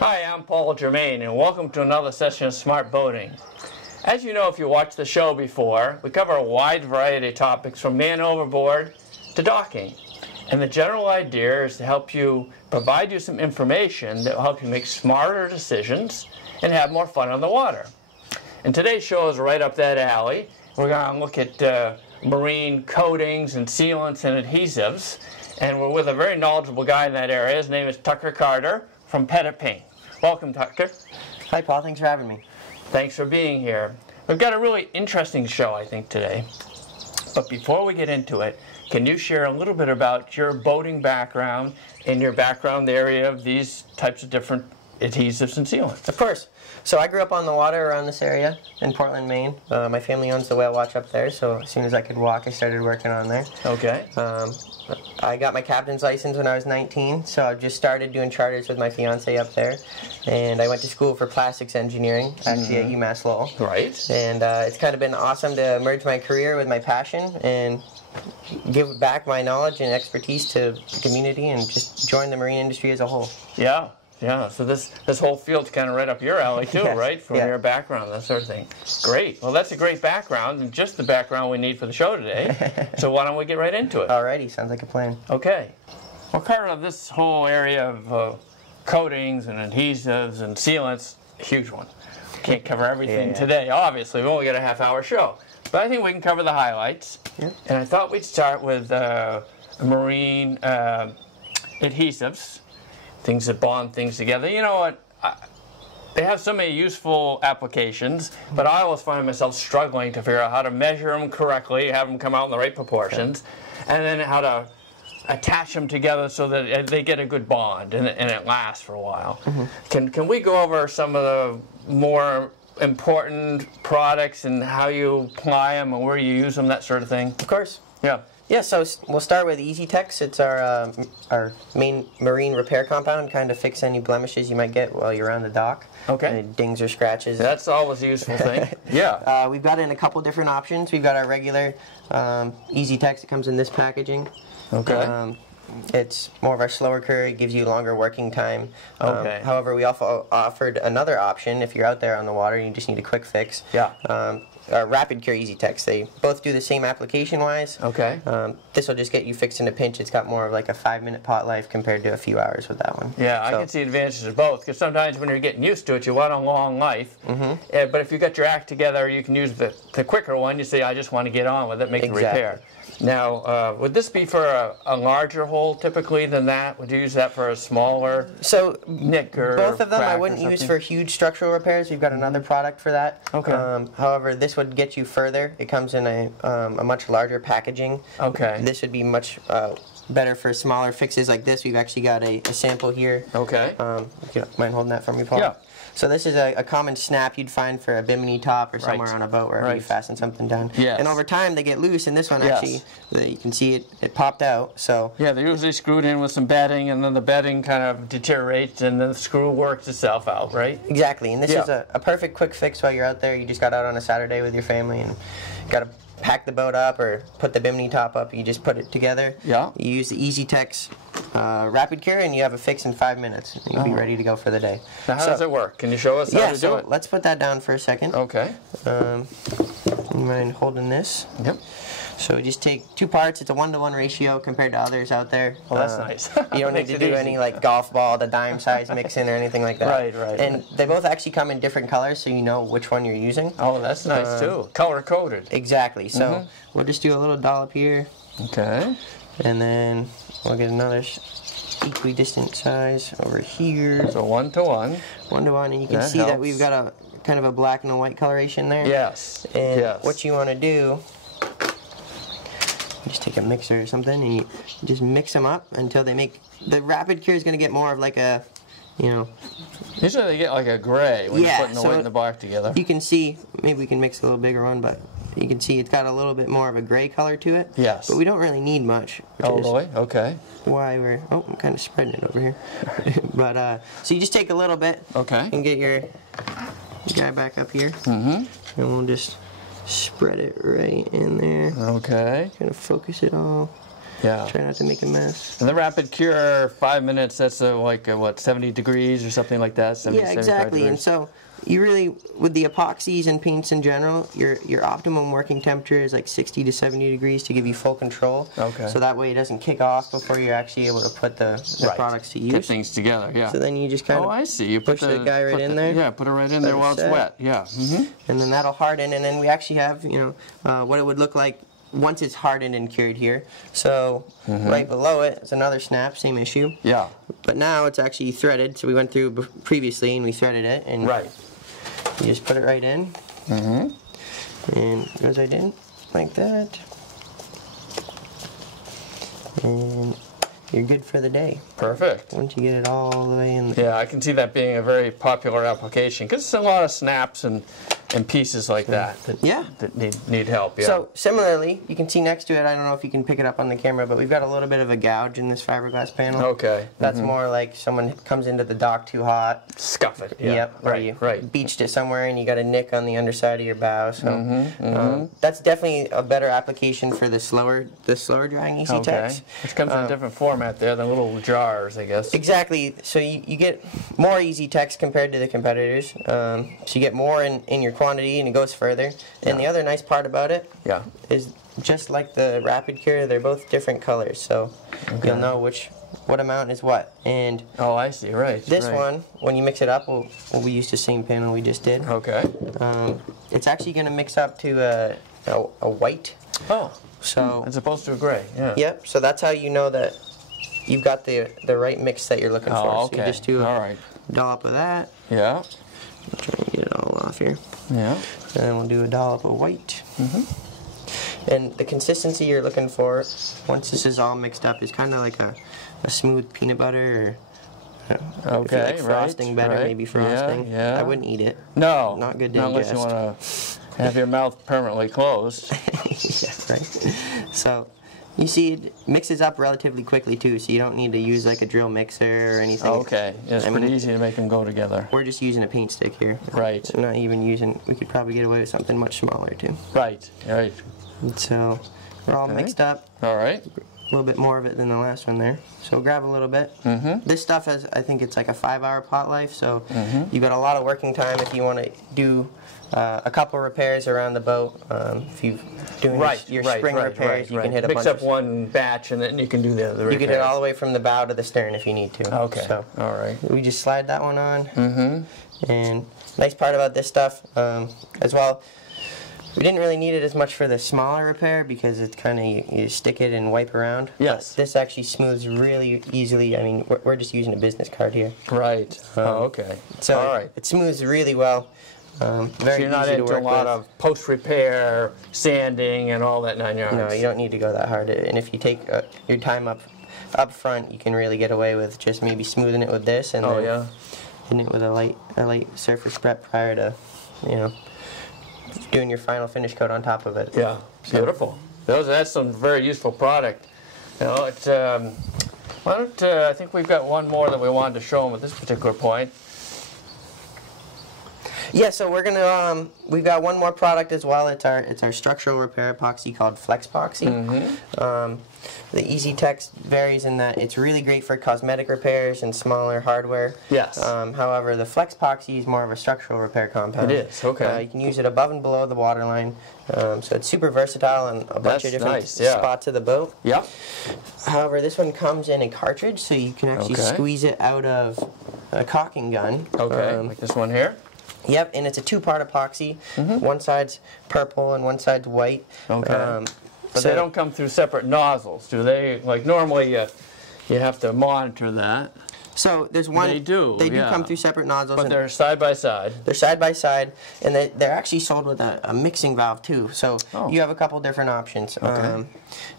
Hi, I'm Paul Germain, and welcome to another session of Smart Boating. As you know, if you watched the show before, we cover a wide variety of topics from man overboard to docking. And the general idea is to help you, provide you some information that will help you make smarter decisions and have more fun on the water. And today's show is right up that alley. We're going to look at marine coatings and sealants and adhesives. And we're with a very knowledgeable guy in that area. His name is Tucker Carter from Pettit Paint. Welcome, Tucker. Hi, Paul. Thanks for having me. Thanks for being here. We've got a really interesting show, I think, today. But before we get into it, can you share a little bit about your boating background and your background area of these types of different adhesives and sealants? Of course. So I grew up on the water around this area in Portland, Maine. My family owns the whale watch up there, so as soon as I could walk, I started working on there. Okay. I got my captain's license when I was 19, so I just started doing charters with my fiance up there. And I went to school for plastics engineering, actually at UMass Lowell. Right. And it's kind of been awesome to merge my career with my passion and give back my knowledge and expertise to the community and just join the marine industry as a whole. Yeah. Yeah, so this whole field's kind of right up your alley too, Yes. right? From your background, that sort of thing. Great. Well, that's a great background, and just the background we need for the show today. So why don't we get right into it? Alrighty, sounds like a plan. Okay. Well, Carter, this whole area of coatings and adhesives and sealants, a huge one. Can't cover everything today, obviously. We've only got a half-hour show. But I think we can cover the highlights. Yeah. And I thought we'd start with marine adhesives. Things that bond things together. You know what? They have so many useful applications, but I always find myself struggling to figure out how to measure them correctly, have them come out in the right proportions, and then how to attach them together so that they get a good bond and it lasts for a while. Mm-hmm. Can we go over some of the more important products and how you apply them and where you use them, that sort of thing? Of course. Yeah. Yeah, so we'll start with EasyTex. It's our main marine repair compound, kind of fix any blemishes you might get while you're on the dock. Okay. Any dings or scratches. That's always a useful thing. Yeah. We've got it in a couple different options. We've got our regular EasyTex that comes in this packaging. Okay. It's more of our slower cure. It gives you longer working time. Okay. However, we also offered another option if you're out there on the water and you just need a quick fix. Yeah. Rapid Cure EasyTex. They both do the same application-wise. Okay. This will just get you fixed in a pinch. It's got more of like a 5-minute pot life compared to a few hours with that one. Yeah, I can see advantages of both, because sometimes when you're getting used to it, you want a long life. Mm-hmm. But if you got your act together, you can use the quicker one. You say, I just want to get on with it, make the repair. Now, would this be for a larger hole typically than that? Would you use that for a smaller nick or both of them I wouldn't use for huge structural repairs. We've got another product for that. Okay. However, this would get you further. It comes in a much larger packaging. Okay. This would be much better for smaller fixes like this. We've actually got a sample here. Okay. You mind holding that for me, Paul? Yeah. So this is a common snap you'd find for a bimini top or somewhere on a boat wherever you fasten something down. Yes. And over time they get loose, and this one actually, you can see it popped out. So yeah, they're usually screwed in with some bedding, and then the bedding kind of deteriorates, and then the screw works itself out, right? Exactly, and this is a perfect quick fix while you're out there. You just got out on a Saturday with your family and got to pack the boat up or put the bimini top up. You just put it together. Yeah. You use the EasyTex Rapid Cure, and you have a fix in 5 minutes. You'll be ready to go for the day. Now, how does it work? Can you show us how to do it? Let's put that down for a second. Okay. You mind holding this? Yep. So we just take 2 parts. It's a 1-to-1 ratio compared to others out there. Well, that's nice. You don't need to do any like golf ball, the dime size mixing or anything like that. Right. And they both actually come in different colors, so you know which one you're using. Oh, that's nice too. Color coded. Exactly. So we'll just do a little dollop here. Okay. And then we'll get another equally distant size over here. So 1-to-1. 1-to-1, and you can see that we've got a kind of a black and a white coloration there. Yes. And what you want to do, you just take a mixer or something and you just mix them up until they make, the Rapid Cure is going to get more of like a, you know. Usually they get like a gray when you're putting the white and the black together. You can see, maybe we can mix a little bigger one, but you can see it's got a little bit more of a gray color to it. Yes. But we don't really need much. Oh, boy. Okay. Why we're, I'm kind of spreading it over here. But, so you just take a little bit. Okay. And get your guy back up here. And we'll just spread it right in there. Okay. Gonna focus it all. Yeah. Try not to make a mess. And the rapid cure, 5 minutes, that's what, 70 degrees or something like that? 70, yeah, exactly. And so you really, with the epoxies and paints in general, your optimum working temperature is like 60 to 70 degrees to give you full control. Okay. So that way it doesn't kick off before you're actually able to put the products to use. Get things together, yeah. So then you just kind of I see. You push the guy right in there. Yeah, put it right in there while it's wet. Yeah. And then that'll harden, and then we actually have, what it would look like once it's hardened and cured here. So right below it is another snap, same issue. Yeah. But now it's actually threaded. So we went through previously and we threaded it, and you just put it right in, and it goes right in like that, and you're good for the day. Perfect. Once you get it all the way in. Yeah, I can see that being a very popular application because it's a lot of snaps and pieces like that need help. Yeah. So similarly, you can see next to it, I don't know if you can pick it up on the camera, but we've got a little bit of a gouge in this fiberglass panel. Okay. That's more like someone comes into the dock too hot. Scuff it. Yeah. Yep. Or you beached it somewhere and you got a nick on the underside of your bow. So that's definitely a better application for the slower drying Easy Tex. It comes in a different format there than little jars, I guess. Exactly. So you get more Easy Tex compared to the competitors. So you get more in your quantity, and it goes further. And the other nice part about it is, just like the Rapid Cure, they're both different colors, so you'll know what amount is what. And I see. Right. This one, when you mix it up, we use the same panel we just did. Okay. It's actually going to mix up to a white. Oh. So as opposed to a gray. Yeah. Yep. So that's how you know that you've got the right mix that you're looking for. Okay. So you just do a dollop of that. Yeah. I'm trying to get it all off here. Yeah. And then we'll do a dollop of white. And the consistency you're looking for, once this is all mixed up, is kind of like a smooth peanut butter, or if you like frosting better, maybe frosting. Yeah. I wouldn't eat it. No. Not good to unless you want to have your mouth permanently closed. Yeah, right. So you see, it mixes up relatively quickly too, so you don't need to use like a drill mixer or anything. Okay, it's pretty easy to make them go together. We're just using a paint stick here. Right. We're not even using, we could probably get away with something much smaller too. Right. And so we're all mixed up. All right. A little bit more of it than the last one there. So grab a little bit. This stuff has, I think it's like a 5-hour pot life, so you've got a lot of working time if you want to do a couple repairs around the boat. If you're doing your spring repairs, you can hit a bunch. Mix up one batch and then you can do the other repairs. You can hit all the way from the bow to the stern if you need to. Okay. So all right. We just slide that one on. And nice part about this stuff as well, we didn't really need it as much for the smaller repair because it's kind of, you stick it and wipe around. Yes. But this actually smooths really easily. I mean, we're just using a business card here. Right. Okay. So all right. It smooths really well. Very so you're not easy to into work a lot with. of post-repair, sanding, and all that 9 yards. No, you don't need to go that hard. And if you take your time up front, you can really get away with just maybe smoothing it with this and then hitting it with a light surface prep prior to, doing your final finish coat on top of it. Yeah, beautiful. That's some very useful product. I think we've got one more that we wanted to show them at this particular point. Yeah, so we're gonna we've got one more product as well. It's our structural repair epoxy called Flex Epoxy. The Easy Tex varies in that it's really great for cosmetic repairs and smaller hardware. Yes. However, the Flex Epoxy is more of a structural repair compound. It is. Okay. You can use it above and below the waterline, so it's super versatile in a bunch of different spots of the boat. Yeah. However, this one comes in a cartridge, so you can actually squeeze it out of a caulking gun. Okay. Like this one here. Yep, and it's a 2-part epoxy. One side's purple and one side's white. Okay. But they don't come through separate nozzles, do they? Like normally you have to monitor that. So there's one. They do. They do come through separate nozzles. But they're side by side. They're side by side, and they're actually sold with a mixing valve too. So you have a couple different options. Okay.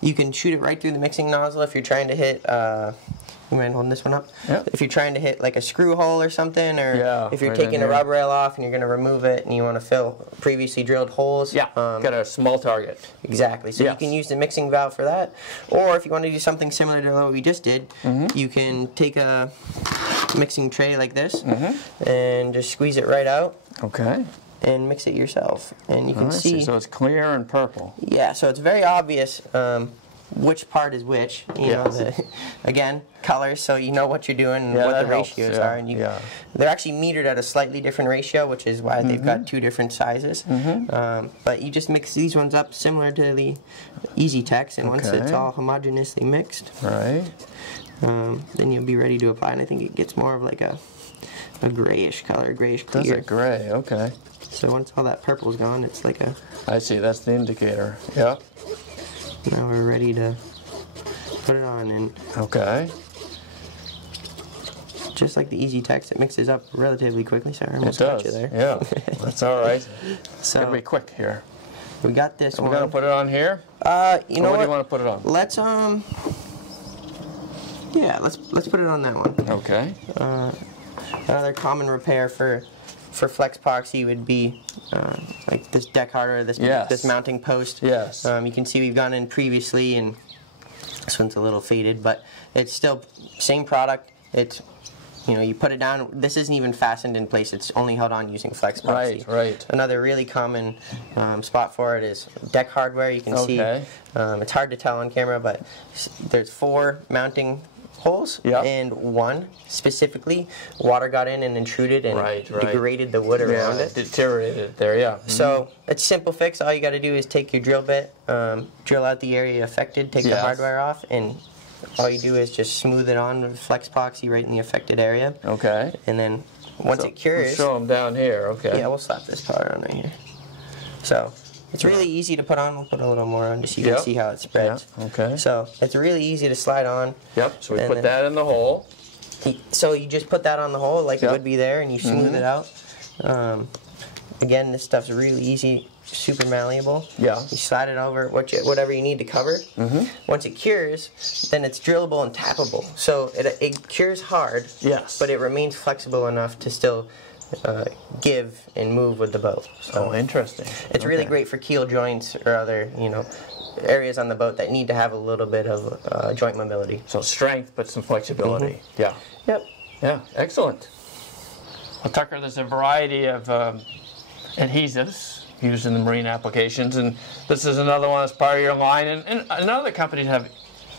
You can shoot it right through the mixing nozzle if you're trying to hit. You mind holding this one up? Yep. If you're trying to hit like a screw hole or something, or if you're right taking a rubber rail off and you're going to remove it and you want to fill previously drilled holes. Yeah, got a small target. Exactly. So you can use the mixing valve for that. Or if you want to do something similar to what we just did, you can take a mixing tray like this and just squeeze it right out. Okay. And mix it yourself. And you can see. So it's clear and purple. Yeah, so it's very obvious which part is which. You know, again, colors, so you know what you're doing and Yeah, what that the helps. ratios Yeah, are. And yeah. they're actually metered at a slightly different ratio, which is why they've got two different sizes. But you just mix these ones up similar to the Easy Tex, and once it's all homogeneously mixed, Right. then you'll be ready to apply. And I think it gets more of like a grayish color, grayish clear. Does it gray? Okay. So once all that purple's gone, it's like a... I see. That's the indicator. Yep. Now we're ready to put it on, and Okay. just like the Easy Tex, it mixes up relatively quickly. Sorry, I It almost got does. you there. Yeah. That's all right. So Gotta be quick here. we got this We're one. gonna put it on here. You know What what? do you want to put it on? Let's yeah, let's put it on that one. Okay. Another common repair for flex epoxy would be like this deck harder, this mounting post. Yes. You can see we've gone in previously, and this one's a little faded, but it's still same product. It's, you know, you put it down. This isn't even fastened in place. It's only held on using flex epoxy. Right. Right. Another really common spot for it is deck hardware. You can see it's hard to tell on camera, but there's 4 mounting holes, and one specifically, water got in and intruded and degraded the wood around it. Deteriorated there, yeah. So it's a simple fix. All you got to do is take your drill bit, drill out the area affected, take the hardware off, and all you do is just smooth it on with flex epoxy right in the affected area. Okay. And then once it cures, we'll show them down here. Okay. Yeah, we'll slap this powder on right here. So it's really easy to put on. We'll put a little more on just so you can see how it spreads. Yeah. Okay. So it's really easy to slide on. Yep. So we put that in the hole. So you just put that on the hole like it would be there, and you smooth it out. Again, this stuff's really easy, super malleable. Yeah. You slide it over whatever you need to cover. Once it cures, then it's drillable and tappable. So it cures hard. Yes. But it remains flexible enough to still give and move with the boat. So interesting. It's really great for keel joints or other, you know, areas on the boat that need to have a little bit of joint mobility. So strength, but some flexibility. Yeah. Yep. Yeah. Excellent. Well, Tucker, there's a variety of adhesives used in the marine applications, and this is another one that's part of your line. And other companies have,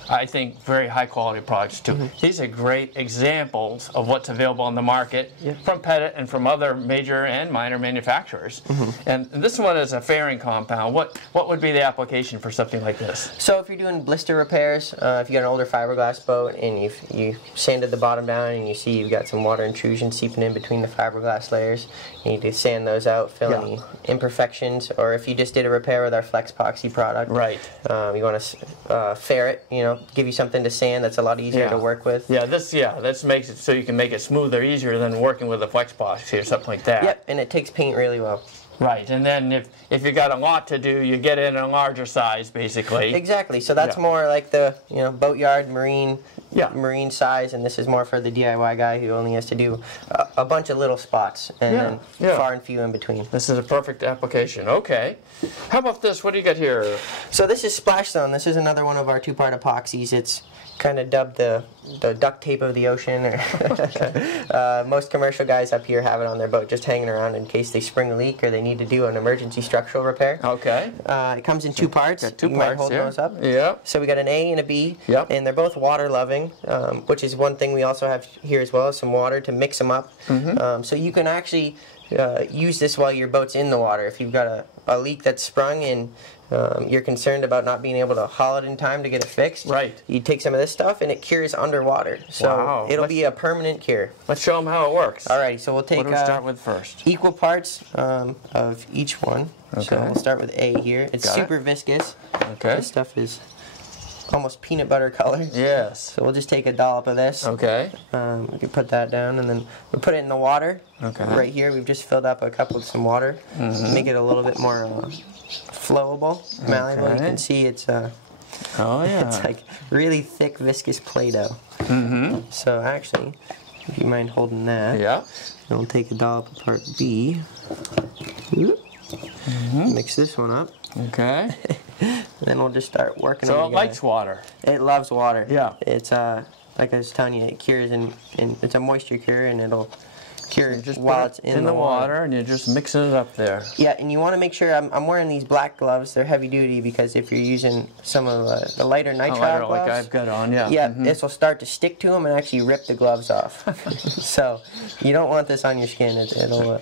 I think, very high quality products too. These are great examples of what's available on the market from Pettit and from other major and minor manufacturers. And this one is a fairing compound. What would be the application for something like this? So if you're doing blister repairs, if you got an older fiberglass boat and you sanded the bottom down and you see you've got some water intrusion seeping in between the fiberglass layers, you need to sand those out, fill any imperfections, or if you just did a repair with our flex epoxy product, you want to ferret, you know, give you something to sand that's a lot easier to work with. This makes it so you can make it smoother, easier than working with a flex epoxy or something like that. Yep, and it takes paint really well. Right, and then if you got a lot to do, you get it in a larger size, basically. Exactly. So that's more like the boatyard marine size, and this is more for the DIY guy who only has to do a bunch of little spots and then far and few in between. This is a perfect application. Okay. How about this? What do you got here? So this is Splash Zone. This is another one of our 2-part epoxies. It's kind of dubbed the duct tape of the ocean. Most commercial guys up here have it on their boat just hanging around in case they spring a leak or they need to do an emergency structural repair. Okay. It comes in 2 parts. Got 2 you parts might hold here. those up. Yep. So we got an A and a B, and they're both water loving, which is one thing we also have here as well, some water to mix them up. So you can actually use this while your boat's in the water. If you've got a leak that's sprung and you're concerned about not being able to haul it in time to get it fixed, you take some of this stuff and it cures underwater. So it'll be a permanent cure. Let's show them how it works. Alright, so we'll take what do we start with first? Equal parts of each one. Okay. So we'll start with A here. It's super viscous. Okay. This stuff is almost peanut butter color. Yes. So we'll just take a dollop of this. Okay. We can put that down, and then we'll put it in the water. Okay. Right here, we've just filled up a cup with some water. Make it a little bit more flowable, malleable. You can see it's it's like really thick, viscous Play-Doh. So actually, if you mind holding that, then we'll take a dollop of part B. Mix this one up. Okay. Then we'll just start working. So it likes water. It loves water. Yeah. It's like I was telling you, it cures and it's a moisture cure, and it'll cure just while it's in the water. And you're just mixing it up there. Yeah, and you want to make sure, I'm wearing these black gloves. They're heavy duty because if you're using some of the lighter nitrile gloves, like I've got on, yeah. Yeah, this will start to stick to them and actually rip the gloves off. So you don't want this on your skin. It'll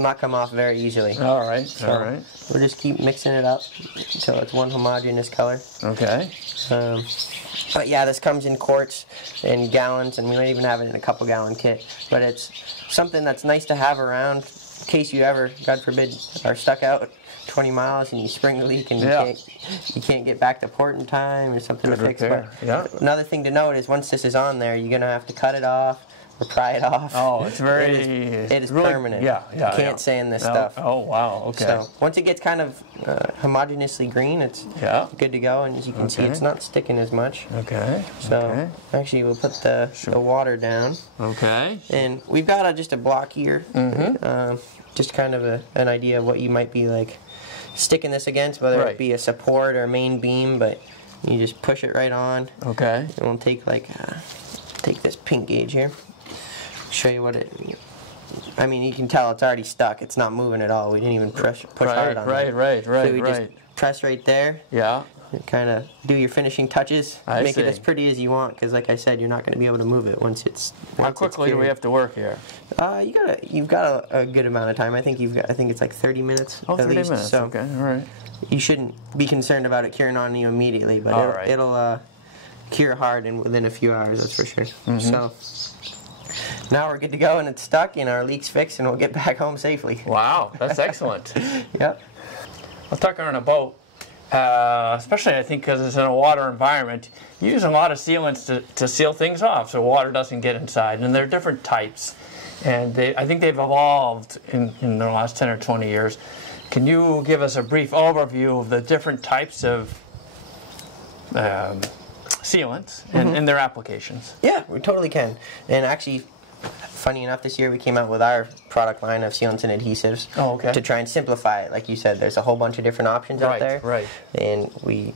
not come off very easily. All right, so all right. We'll just keep mixing it up until it's one homogeneous color. Okay. But yeah, this comes in quarts and gallons, and we might even have it in a couple gallon kit. But it's something that's nice to have around in case you ever, God forbid, are stuck out 20 miles and you spring a leak and you can't get back to port in time or something to fix. But another thing to note is once this is on there, you're going to have to cut it off or pry it off. Oh, it's very... It is really, permanent. Yeah. You can't sand this stuff. Oh, wow, okay. So once it gets kind of homogeneously green, it's good to go, and as you can see, it's not sticking as much. Okay. So actually, we'll put the water down. Okay. And we've got just a block here, just kind of an idea of what you might be like sticking this against, whether it be a support or a main beam, but you just push it right on. Okay. And we'll take take this pink gauge here. Show you what it. I mean, you can tell it's already stuck. It's not moving at all. We didn't even push hard on it. Right. So we just press right there. Yeah. And kind of do your finishing touches. Make it as pretty as you want, because like I said, you're not going to be able to move it once it's. How quickly do we have to work here? You've got a good amount of time. I think it's like 30 minutes. Oh, 30 least. minutes. So okay. All right. You shouldn't be concerned about it curing on you immediately, but it'll cure hard within a few hours. That's for sure. So. Now we're good to go, and it's stuck, and our leak's fixed, and we'll get back home safely. Wow, that's excellent. Yep. Let's talk on a boat, especially I think because it's in a water environment. You use a lot of sealants to seal things off so water doesn't get inside, and there are different types. And I think they've evolved in the last 10 or 20 years. Can you give us a brief overview of the different types of sealants and their applications? Yeah, we totally can. And actually, funny enough, this year we came out with our product line of sealants and adhesives to try and simplify it. Like you said, there's a whole bunch of different options out there. Right. And we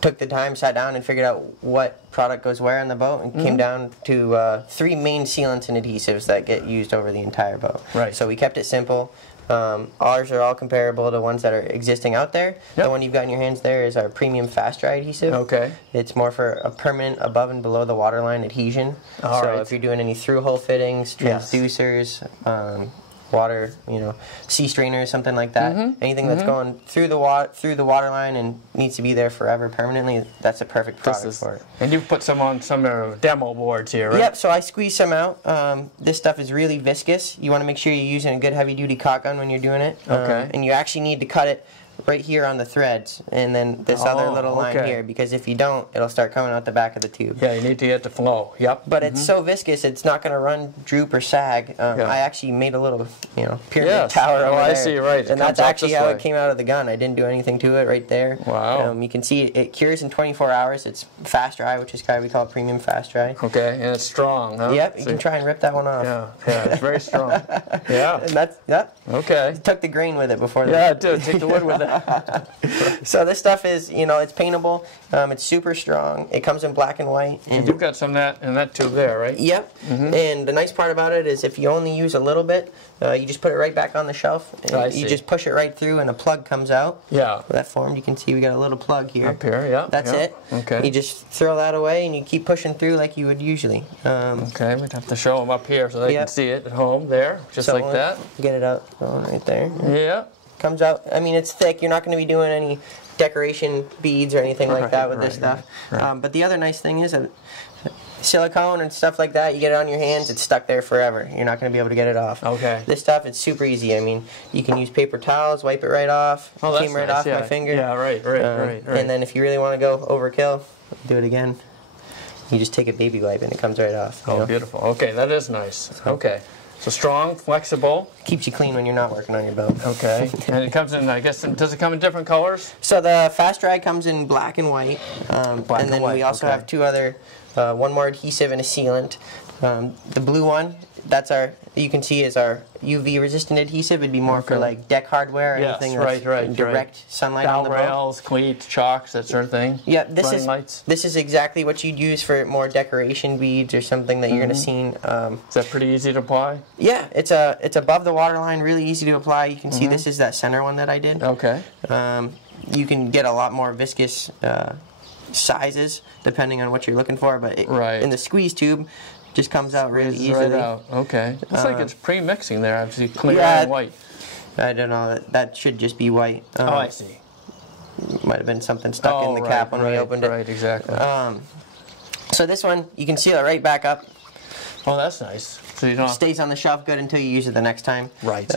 took the time, sat down, and figured out what product goes where on the boat, and came down to 3 main sealants and adhesives that get used over the entire boat. Right. So we kept it simple. Ours are all comparable to ones that are existing out there. Yep. The one you've got in your hands there is our premium fast dry adhesive. Okay. It's more for a permanent above and below the waterline adhesion. If you're doing any through-hole fittings, transducers, water, sea strainers, something like that. Anything that's going through the water line and needs to be there forever permanently, that's a perfect product for it. And you've put some on some demo boards here, right? Yep, so I squeezed some out. This stuff is really viscous. You want to make sure you're using a good heavy-duty caulk gun when you're doing it. Okay. And you actually need to cut it right here on the threads, and then this other little line here, because if you don't, it'll start coming out the back of the tube. Yeah, you need to get the flow. Yep. But it's so viscous, it's not going to run, droop, or sag. I actually made a little, pyramid tower over there. I see, right. And that's actually how it came out of the gun. I didn't do anything to it right there. Wow. You can see it cures in 24 hours. It's fast dry, which is why we call it premium fast dry. Okay, and it's strong, huh? Yep, you can try and rip that one off. Yeah, it's very strong. Yeah. And that's, Okay. Took the grain with it before. Yeah, it did. Take the wood with it. So this stuff is, it's paintable. It's super strong. It comes in black and white. And you've got some in that tube there, right? Yep. And the nice part about it is if you only use a little bit, you just put it right back on the shelf. And you just push it right through, and a plug comes out. Yeah. With that formed, you can see we got a little plug here. Up here, yeah. That's it. Okay. You just throw that away, and you keep pushing through like you would usually. Okay, we'd have to show them up here so they can see it at home there, just like that. Get it out right there. Yeah. Comes out. I mean, it's thick. You're not going to be doing any decoration beads or anything like that with this stuff. Right. But the other nice thing is silicone and stuff like that, you get it on your hands, it's stuck there forever. You're not going to be able to get it off. Okay. This stuff, it's super easy. I mean, you can use paper towels, wipe it right off. Oh, that's came right off my finger. Yeah, right. And then if you really want to go overkill, do it again. You just take a baby wipe and it comes right off. Oh, beautiful. Okay, that is nice. Okay. So strong, flexible. Keeps you clean when you're not working on your boat. Okay. And it comes in, I guess, does it come in different colors? So the fast dry comes in black and white. And then we also have 2 other one more adhesive and a sealant. The blue one, that's our, you can see is our UV resistant adhesive. It'd be more for like deck hardware, or anything that's direct sunlight on the boat. Rails, cleats, chocks, that sort of thing. Yeah, this is exactly what you'd use for more decoration beads or something that you're going to see. Is that pretty easy to apply? Yeah, it's above the waterline, really easy to apply. You can see this is that center one that I did. Okay. You can get a lot more viscous sizes depending on what you're looking for, but in the squeeze tube, just comes out really easily. Right out. Okay. Looks like it's pre-mixing there. Obviously, clear and white. I don't know. That should just be white. I see. Might have been something stuck in the cap when we opened it. Right, exactly. So this one, you can seal it right back up. Oh, that's nice. So you don't stays on the shelf good until you use it the next time. Right.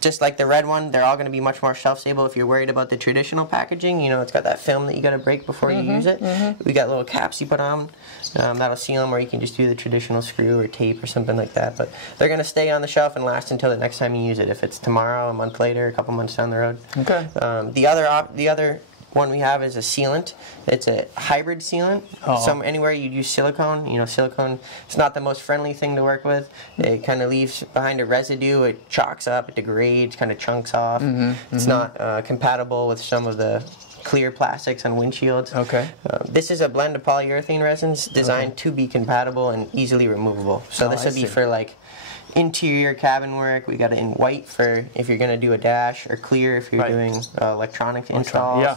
Just like the red one, they're all going to be much more shelf stable. If you're worried about the traditional packaging, you know, it's got that film that you got to break before you use it. We got little caps you put on. That'll seal them, or you can just do the traditional screw or tape or something like that. But they're going to stay on the shelf and last until the next time you use it. If it's tomorrow, a month later, a couple months down the road. Okay. The other one we have is a sealant. It's a hybrid sealant. Anywhere you'd use silicone, you know, silicone, it's not the most friendly thing to work with. It kind of leaves behind a residue. It chalks up, it degrades, kind of chunks off. It's not compatible with some of the clear plastics on windshields. Okay. This is a blend of polyurethane resins designed to be compatible and easily removable. So this would be for like interior cabin work. We got it in white for if you're going to do a dash, or clear if you're doing electronic installs.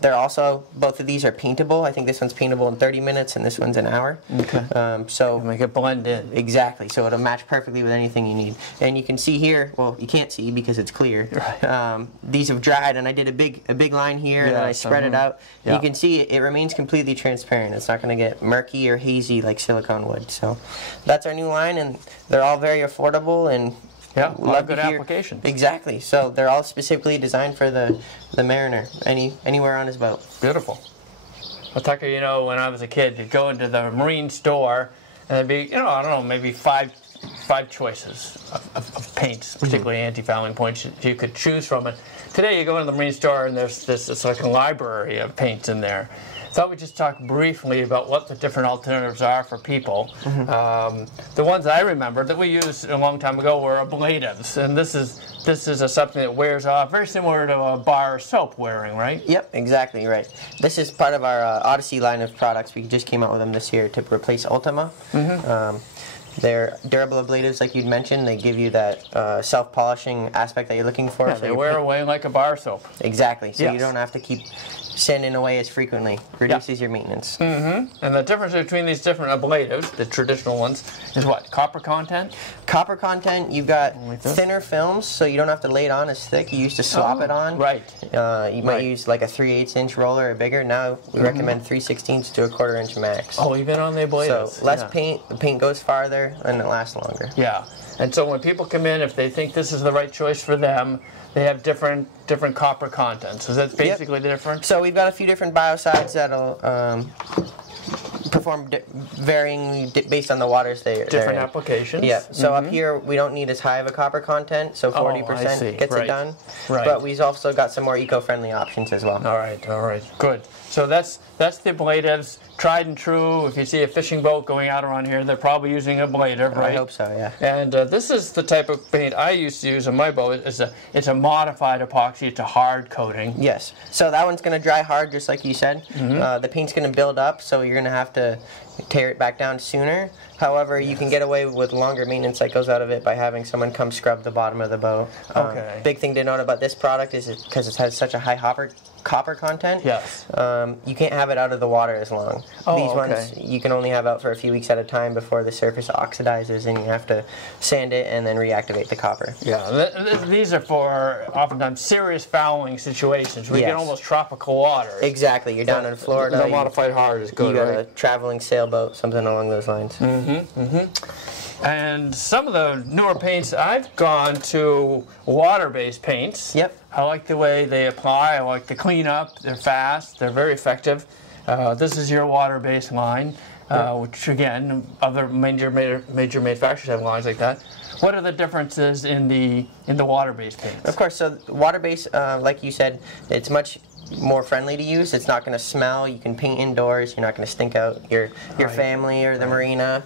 They're also, both of these are paintable. I think this one's paintable in 30 minutes and this one's an hour. Okay. So make it blend in. Exactly. So it'll match perfectly with anything you need. And you can see here, well, you can't see because it's clear. Right. These have dried, and I did a big line here, and then I spread it out. You can see it remains completely transparent. It's not going to get murky or hazy like silicone would. So that's our new line, and they're all very affordable, and a lot of good applications. Exactly. So they're all specifically designed for the mariner, anywhere on his boat. Beautiful. Well, Tucker, you know, when I was a kid, you'd go into the marine store, and there'd be, you know, I don't know, maybe five choices of paints, particularly anti-fouling points you could choose from. And today you go into the marine store, and there's it's like a library of paints in there. Thought we'd just talk briefly about what the different alternatives are for people. The ones I remember that we used a long time ago were ablatives, and this is something that wears off, very similar to a bar soap wearing, right? Yep, exactly right. This is part of our Odyssey line of products. We just came out with them this year to replace Ultima. They're durable ablatives, like you'd mentioned. They give you that self-polishing aspect that you're looking for. Yeah, they wear away like a bar soap. Exactly, so you don't have to keep sanding away as frequently. Reduces your maintenance. And the difference between these different ablatives, the traditional ones, is what? Copper content? Copper content, you've got thinner films, so you don't have to lay it on as thick. You used to slop it on. Right. You might use like a 3/8 inch roller or bigger. Now we recommend 3/16 to a 1/4 inch max. Oh, even on the ablatives. So less paint, the paint goes farther, and it lasts longer. Yeah. And so when people come in, if they think this is the right choice for them, they have different copper contents. Is that basically the difference? So we've got a few different biocides that'll perform varying based on the waters different applications. Yeah. So up here we don't need as high of a copper content, so 40% gets it done. Right. But we've also got some more eco-friendly options as well. All right, good. So that's the ablatives, tried and true. If you see a fishing boat going out around here, they're probably using ablative, right? I hope so, yeah. And this is the type of paint I used to use on my boat. It's a modified epoxy. It's a hard coating. Yes. So that one's going to dry hard, just like you said. The paint's going to build up, so you're going to have to tear it back down sooner. However, you can get away with longer maintenance cycles out of it by having someone come scrub the bottom of the boat. Big thing to note about this product is because it has such a high copper content. Yes. You can't have it out of the water as long. These ones you can only have out for a few weeks at a time before the surface oxidizes, and you have to sand it and then reactivate the copper. Yeah. These are for oftentimes serious fouling situations. We get almost tropical waters. Exactly. You're down in Florida. The modified hard is good. You got a traveling sailboat, something along those lines. And some of the newer paints, I've gone to water-based paints. Yep. I like the way they apply. I like the cleanup. They're fast. They're very effective. This is your water-based line, which again, other major manufacturers have lines like that. What are the differences in the water-based paints? Of course, so water-based, like you said, it's much more friendly to use. It's not going to smell. You can paint indoors. You're not going to stink out your family or the marina.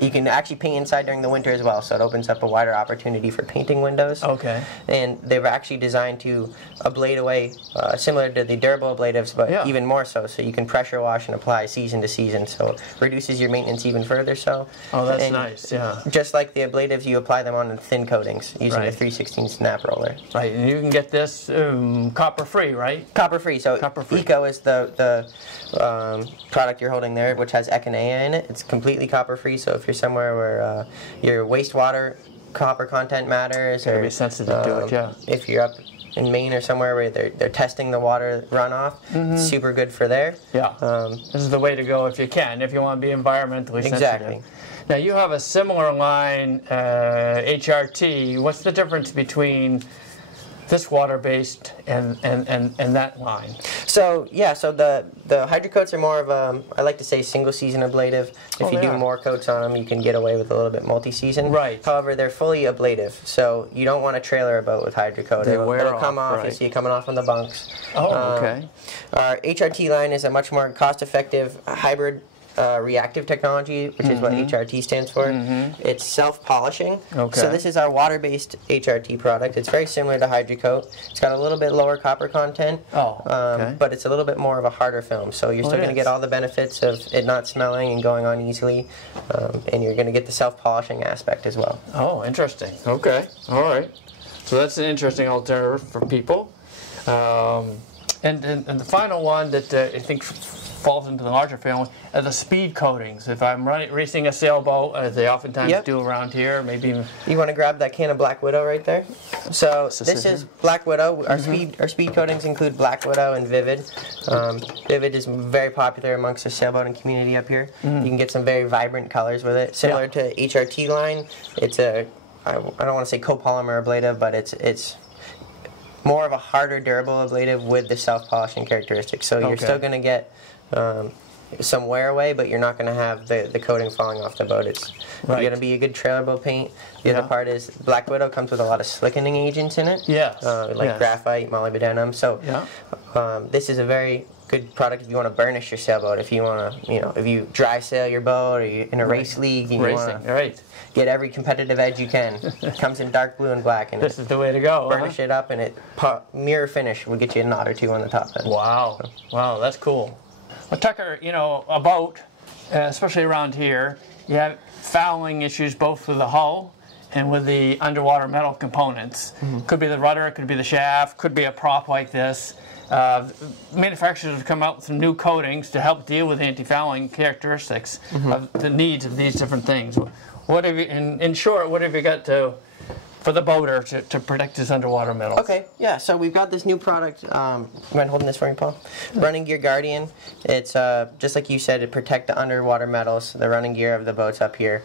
You can actually paint inside during the winter as well, so it opens up a wider opportunity for painting windows. Okay. And they were actually designed to ablate away, similar to the durable ablatives, but even more so. So you can pressure wash and apply season to season, so it reduces your maintenance even further. So. Oh, that's nice. Yeah. Just like the ablatives, you apply them on thin coatings using a 3/16 snap roller. Right, and you can get this copper-free, right? Copper-free. So copper-free. Eco is the product you're holding there, which has echinacea in it. It's completely copper-free. So if you're somewhere where your wastewater copper content matters, or be sensitive to it, yeah. If you're up in Maine or somewhere where they're testing the water runoff, it's super good for there. Yeah. This is the way to go if you can, if you want to be environmentally sensitive. Exactly. Now you have a similar line, HRT. What's the difference between this water-based and that line? So the hydrocoats are more of a, I like to say, single-season ablative. If you do more coats on them, you can get away with a little bit multi-season. Right. However, they're fully ablative, so you don't want to trailer a boat with hydrocoat. It'll come off. You see it coming off on the bunks. Oh, okay. Our HRT line is a much more cost-effective hybrid reactive technology, which is what HRT stands for. It's self-polishing. Okay. So this is our water-based HRT product. It's very similar to Hydrocoat. It's got a little bit lower copper content, but it's a little bit more of a harder film. So you're still going to get all the benefits of it not smelling and going on easily, and you're going to get the self-polishing aspect as well. Oh, interesting. Okay. All right. So that's an interesting alternative for people. And the final one that I think falls into the larger family are the speed coatings. If I'm racing a sailboat, as they oftentimes do around here, maybe even... You want to grab that can of Black Widow right there? So this is Black Widow. Our speed coatings include Black Widow and Vivid. Vivid is very popular amongst the sailboating community up here. You can get some very vibrant colors with it. Similar to HRT line, it's a, I don't want to say copolymer ablative, but it's more of a harder, durable ablative with the self-polishing characteristics. So you're still going to get some wear away, but you're not going to have the coating falling off the boat. It's going to be a good trailer boat paint. The other part is Black Widow comes with a lot of slickening agents in it, like graphite, molybdenum. So this is a very good product if you want to burnish your sailboat. If you want to, if you dry sail your boat, or you're in a race league, and you want to get every competitive edge you can. It comes in dark blue and black, and this is the way to go. Burnish it up, and it mirror finish will get you a knot or two on the top end. Wow, wow, that's cool. Well, Tucker, a boat, especially around here, you have fouling issues both with the hull and with the underwater metal components. Could be the rudder, could be the shaft, could be a prop like this. Manufacturers have come out with some new coatings to help deal with anti-fouling characteristics of the needs of these different things. What have you, in short, what have you got for the boater to protect his underwater metals? Okay, yeah, so we've got this new product. You mind holding this for me, Paul? Running Gear Guardian. It's, just like you said, to protect the underwater metals, the running gear of the boats up here.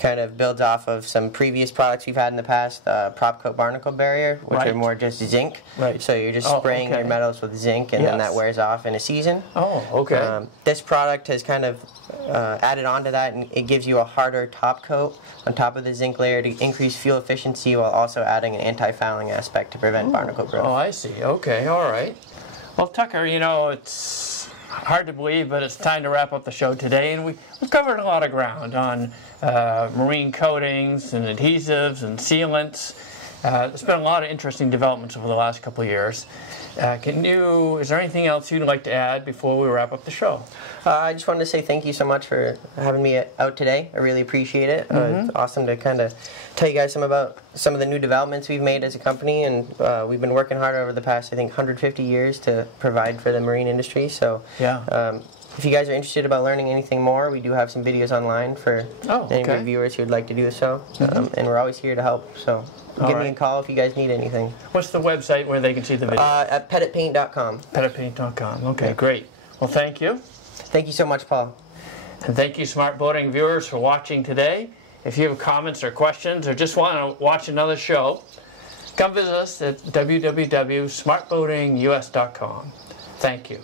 Kind of builds off of some previous products we've had in the past, Prop Coat Barnacle Barrier, which are more just zinc. So you're just spraying your metals with zinc, and then that wears off in a season. Oh, okay. This product has kind of added on to that, and it gives you a harder top coat on top of the zinc layer to increase fuel efficiency while also adding an anti-fouling aspect to prevent barnacle growth. Oh, I see. Okay, all right. Well, Tucker, it's hard to believe, but it's time to wrap up the show today, and we've covered a lot of ground on marine coatings and adhesives and sealants. There's been a lot of interesting developments over the last couple of years. Is there anything else you'd like to add before we wrap up the show? I just wanted to say thank you so much for having me out today. I really appreciate it. It's awesome to kind of tell you guys about some of the new developments we've made as a company, and we've been working hard over the past, I think, 150 years to provide for the marine industry. So if you guys are interested about learning anything more, we do have some videos online for any of your viewers who would like to do so, and we're always here to help. So give me a call if you guys need anything. What's the website where they can see the video? At petitpaint.com. Petitpaint.com. Okay, great. Well, thank you. Thank you so much, Paul. And thank you, Smart Boating viewers, for watching today. If you have comments or questions or just want to watch another show, come visit us at www.smartboatingus.com. Thank you.